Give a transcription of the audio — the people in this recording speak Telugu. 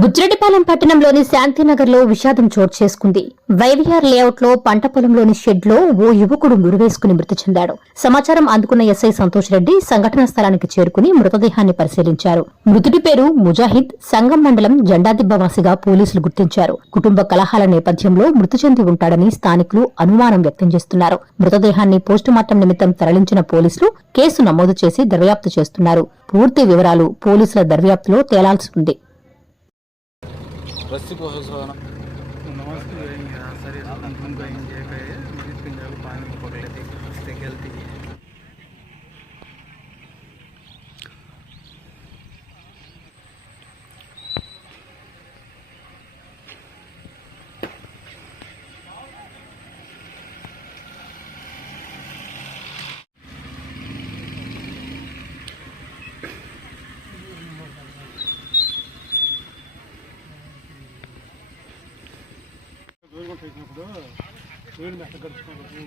బుజ్జిరెడ్డిపాలెం పట్టణంలోని శాంతినగర్ లో విషాదం చోటు చేసుకుంది. వైవిఆర్ లేఅవుట్ లో పంట పొలంలోని షెడ్ లో ఓ యువకుడు మురివేసుకుని మృతి చెందాడు. సమాచారం అందుకున్న ఎస్ఐ సంతోష్ రెడ్డి సంఘటనా స్థలానికి చేరుకుని మృతదేహాన్ని పరిశీలించారు. మృతుడి పేరు ముజాహిద్, సంగం మండలం జెండాదిబ్బవాసిగా పోలీసులు గుర్తించారు. కుటుంబ కలహాల నేపథ్యంలో మృతి చెంది ఉంటాడని స్థానికులు అనుమానం వ్యక్తం చేస్తున్నారు. మృతదేహాన్ని పోస్టుమార్టం నిమిత్తం తరలించిన పోలీసులు కేసు నమోదు చేసి దర్యాప్తు చేస్తున్నారు. పూర్తి వివరాలు పోలీసుల దర్యాప్తులో తేలాల్సి ఉంది. रस्सी को नमस्ते सर उनका पानी पकड़ लेते खेलती है। దూరం చేసినప్పుడు వేడి మెత్త గడుచుకోవాలి.